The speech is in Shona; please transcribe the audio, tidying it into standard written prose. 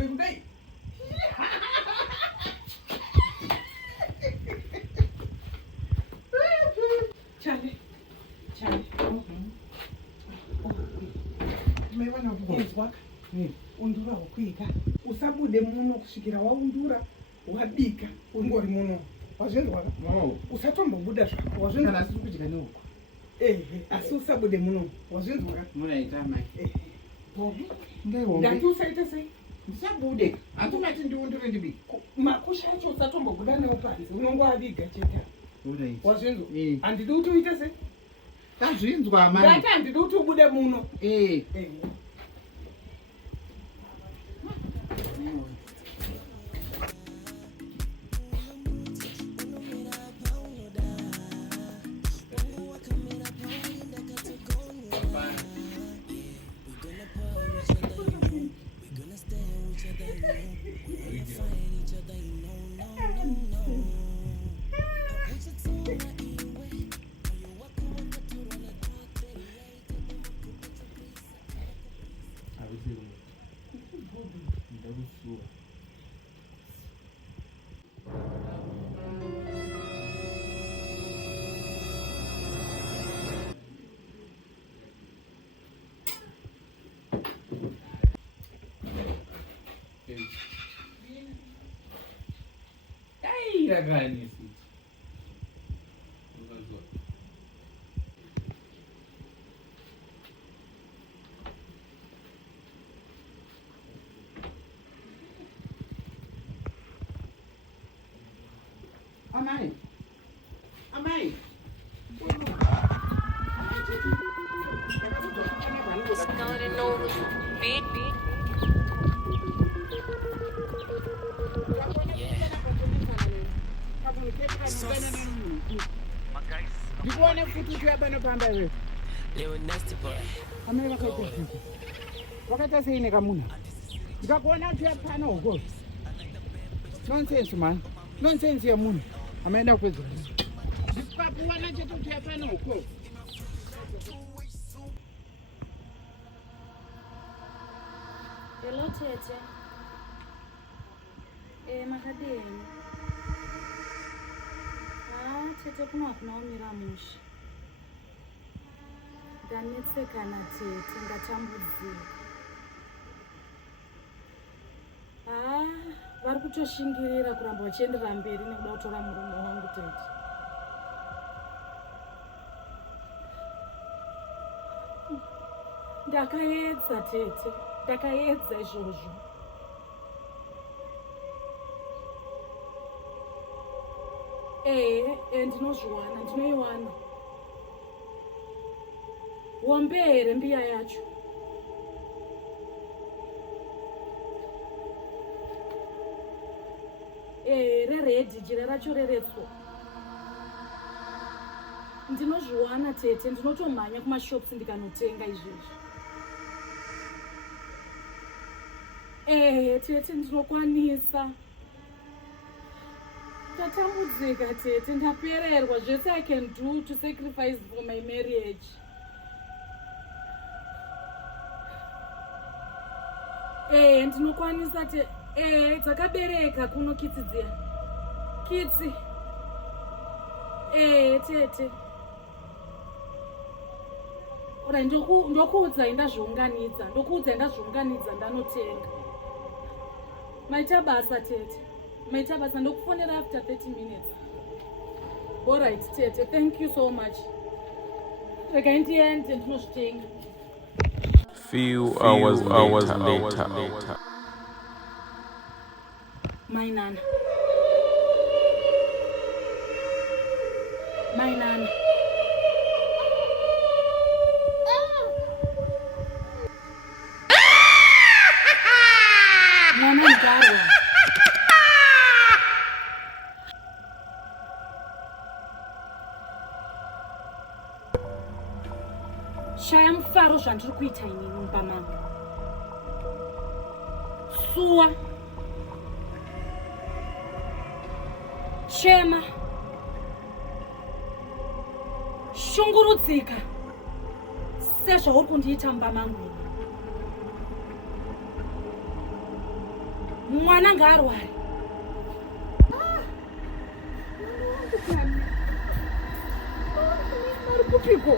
Rumbe today. Charlie. Maivana kuzwa undura wokuita usabude muno kusvikira waundura wabika ungori muno wazvinzwa usatombobuda zvako wazvinzwa asi kudya neuko asi usabude muno wazvinzwa munaita mai ndati usaita sei ndisabude hatumati ndiundure ndibika makusha acho usatombobuda newo panze unongoaviga cheta wazvinzwa handidi kuti uite sei tazvinzwa mai ndati handidi kuti ubude muno Raganisi. Amai. Starting over beat. Ndikuona futi uchiwabana pamba wewe. Leo nasty boy. Amai wakaita. Wakaita sei nekamuna. Ndikakuona uchiyapana huko. Nonsense man. Nonsense ya munhu. Amaenda kupedza. Ndikakuona chete uchiyapana huko. Hello tete. Makadeni. Tete kuna umira musha. Ndanetsekana tete ndatambudzika. Vari kutoshingirira kuramba vachiendera mberi nekuda kutora murume wangu tete. Ndakaedza tete. Ndakaedza izvozvo. Ndinozviwana, ndinoiwana. Wombe here mbiya yacho. Reredhi jira racho reretsvo. Ndinozviwana tete, ndinotomhanya kumashops ndikanotenga izvozvo. Tete ndinokwanisa. Ndatambudzika tete, ndapererwa zvese I can do to sacrifice for my marriage. Ndinokwanisa dzakabereka kuno kitsi dziya. Kitsi. Tete. Ora ndokuudza ndazviunganidza ndanotenga. Maita basa tete. Maita basa ndokufonera after 30 minutes. All right tete, thank you so much. Rega ndiende ndinozvitenga. Few hours later. My nana. Mwana mgarwa. Shaya mufaro zvandiri kuita inini mumba mangu. Suwa. Chema. Shungurudzika. Sezvauri kundiita mumba mangu. mwana ngaarwari. Kupiko